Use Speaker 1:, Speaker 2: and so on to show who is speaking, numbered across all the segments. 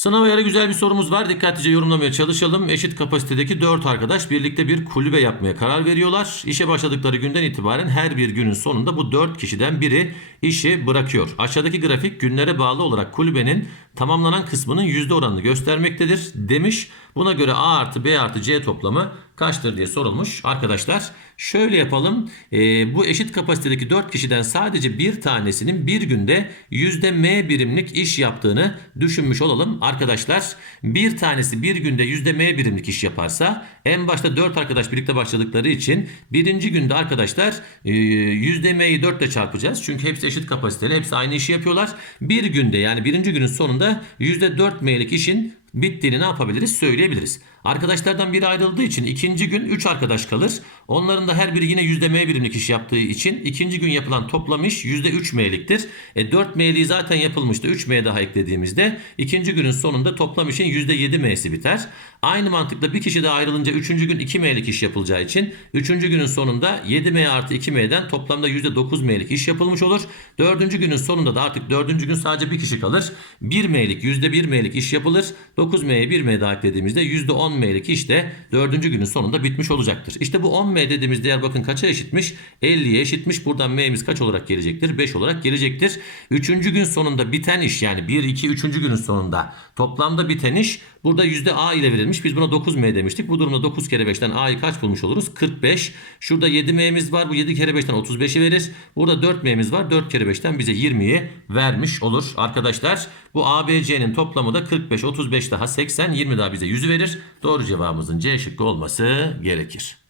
Speaker 1: Sınava yarı güzel bir sorumuz var. Dikkatlice yorumlamaya çalışalım. Eşit kapasitedeki 4 arkadaş birlikte bir kulübe yapmaya karar veriyorlar. İşe başladıkları günden itibaren her bir günün sonunda bu 4 kişiden biri işi bırakıyor. Aşağıdaki grafik günlere bağlı olarak kulübenin tamamlanan kısmının yüzde oranını göstermektedir demiş. Buna göre A artı B artı C toplamı kaçtır diye sorulmuş. Arkadaşlar şöyle yapalım. Ee, bu eşit kapasitedeki 4 kişiden sadece bir tanesinin bir günde yüzde M birimlik iş yaptığını düşünmüş olalım. Arkadaşlar bir tanesi bir günde yüzde M birimlik iş yaparsa en başta 4 arkadaş birlikte başladıkları için birinci günde arkadaşlar e, yüzde M'yi 4 ile çarpacağız. Çünkü hepsi eşit kapasiteli. Hepsi aynı işi yapıyorlar. Bir günde yani birinci günün sonunda yüzde 4 M'lik işin bittiğini ne yapabiliriz söyleyebiliriz. Arkadaşlardan biri ayrıldığı için ikinci gün 3 arkadaş kalır. Onların da her biri yine yüzde M birimlik iş yaptığı için ikinci gün yapılan toplam iş yüzde 3 M'liktir. E 4 M'liği zaten yapılmıştı. 3 M daha eklediğimizde ikinci günün sonunda toplam işin yüzde 7 M'si biter. Aynı mantıkla bir kişi daha ayrılınca 3. gün 2 M'lik iş yapılacağı için 3. günün sonunda 7 M artı 2 M'den toplamda yüzde 9 M'lik iş yapılmış olur. 4. günün sonunda da artık 4. gün sadece bir kişi kalır. 1 M'lik yüzde 1 M'lik iş yapılır. 9 M'ye 1 M daha eklediğimizde yüzde 10 M'lik iş de 4. günün sonunda bitmiş olacaktır. İşte bu 10 M dediğimiz değer bakın kaça eşitmiş? 50'ye eşitmiş. Buradan M'miz kaç olarak gelecektir? 5 olarak gelecektir. 3. gün sonunda biten iş yani 1, 2, 3. günün sonunda toplamda biten iş burada A ile verilmiş. Biz buna 9 M demiştik. Bu durumda 9 kere 5'ten A'yı kaç bulmuş oluruz? 45. Şurada 7 M'miz var. Bu 7 kere 5'ten 35'i verir. Burada 4 M'miz var. 4 kere 5'ten bize 20'yi vermiş olur. Arkadaşlar bu ABC'nin toplamı da 45, 35 daha 80, 20 daha bize 100'ü verir. Doğru cevabımızın C şıkkı olması gerekir.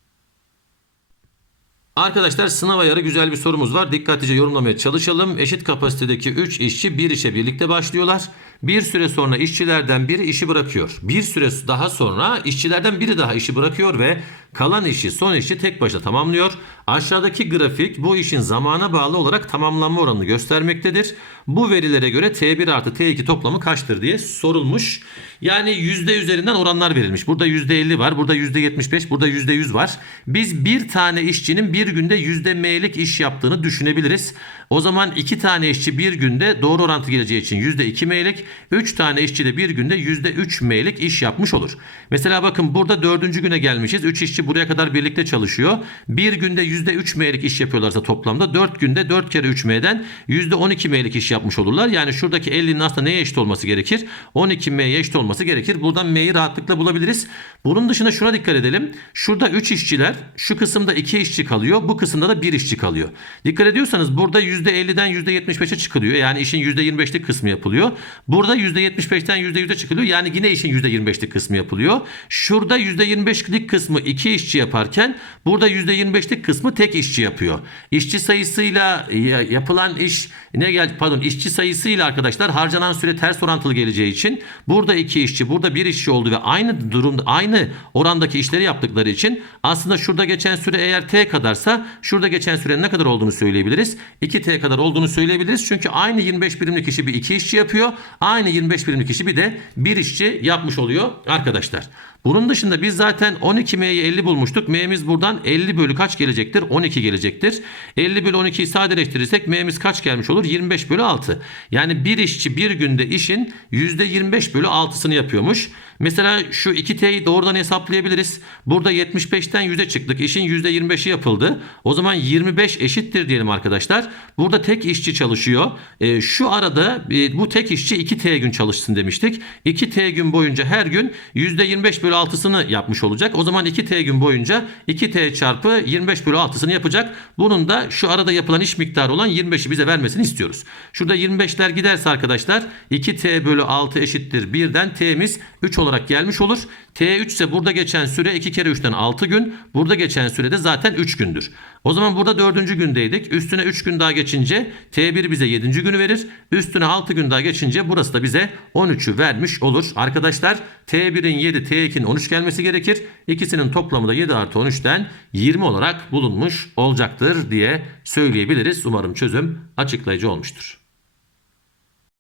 Speaker 1: Arkadaşlar sınav ayarı güzel bir sorumuz var. Dikkatlice yorumlamaya çalışalım. Eşit kapasitedeki 3 işçi bir işe birlikte başlıyorlar. Bir süre sonra işçilerden biri işi bırakıyor. Bir süre daha sonra işçilerden biri daha işi bırakıyor ve kalan işi son işi tek başına tamamlıyor. Aşağıdaki grafik bu işin zamana bağlı olarak tamamlanma oranını göstermektedir. Bu verilere göre T1 artı T2 toplamı kaçtır diye sorulmuş. Yani yüzde üzerinden oranlar verilmiş. Burada yüzde 50 var, burada yüzde 75, burada yüzde 100 var. Biz bir tane işçinin bir günde yüzde M'lik iş yaptığını düşünebiliriz. O zaman iki tane işçi bir günde doğru orantı geleceği için yüzde 2 M'lik, 3 tane işçi de bir günde yüzde 3 M'lik iş yapmış olur. Mesela bakın burada dördüncü güne gelmişiz. 3 işçi buraya kadar birlikte çalışıyor. Bir günde yüzde 3 M'lik iş yapıyorlarsa toplamda 4 günde 4 kere 3 M'den yüzde 12 M'lik iş yapmış olurlar. Yani şuradaki 50'nin aslında neye eşit olması gerekir? 12 M'ye eşit olması gerekir. Buradan M'yi rahatlıkla bulabiliriz. Bunun dışında şuna dikkat edelim. Şurada 3 işçiler, şu kısımda 2 işçi kalıyor. Bu kısımda da 1 işçi kalıyor. Dikkat ediyorsanız burada %50'den %75'e çıkılıyor. Yani işin %25'lik kısmı yapılıyor. Burada %75'ten %100'e çıkılıyor. Yani yine işin %25'lik kısmı yapılıyor. Şurada %25'lik kısmı 2 işçi yaparken burada %25'lik kısmı tek işçi yapıyor. İşçi sayısıyla ya- yapılan iş ne geldi pardon işçi sayısıyla arkadaşlar harcanan süre ters orantılı geleceği için burada 2 işçi burada 1 işçi oldu ve aynı durumda aynı orandaki işleri yaptıkları için aslında şurada geçen süre eğer t kadarsa şurada geçen sürenin ne kadar olduğunu söyleyebiliriz. 2t kadar olduğunu söyleyebiliriz. Çünkü aynı 25 birimlik işi bir 2 işçi yapıyor. Aynı 25 birimlik işi bir de 1 işçi yapmış oluyor arkadaşlar. Bunun dışında biz zaten 12 M'yi 50 bulmuştuk. M'miz buradan 50 bölü kaç gelecektir? 12 gelecektir. 50 bölü 12'yi sadeleştirirsek M'miz kaç gelmiş olur? 25 bölü 6. Yani bir işçi bir günde işin %25 bölü 6'sını yapıyormuş. Mesela şu 2T'yi doğrudan hesaplayabiliriz. Burada 75'ten 100'e çıktık. İşin %25'i yapıldı. O zaman 25 eşittir diyelim arkadaşlar. Burada tek işçi çalışıyor. E, şu arada e, bu tek işçi 2T gün çalışsın demiştik. 2T gün boyunca her gün %25 bölü 6'sını yapmış olacak. O zaman 2T gün boyunca 2T çarpı 25 bölü 6'sını yapacak. Bunun da şu arada yapılan iş miktarı olan 25'i bize vermesini istiyoruz. Şurada 25'ler giderse arkadaşlar 2T bölü 6 eşittir 1'den T'miz 3 olarak gelmiş olur. T3 ise burada geçen süre 2 kere 3'ten 6 gün. Burada geçen sürede zaten 3 gündür. O zaman burada 4. gündeydik. Üstüne 3 gün daha geçince T1 bize 7. günü verir. Üstüne 6 gün daha geçince burası da bize 13'ü vermiş olur. Arkadaşlar T1'in 7 T2'nin 13 gelmesi gerekir. İkisinin toplamı da 7 artı 13'ten 20 olarak bulunmuş olacaktır diye söyleyebiliriz. Umarım çözüm açıklayıcı olmuştur.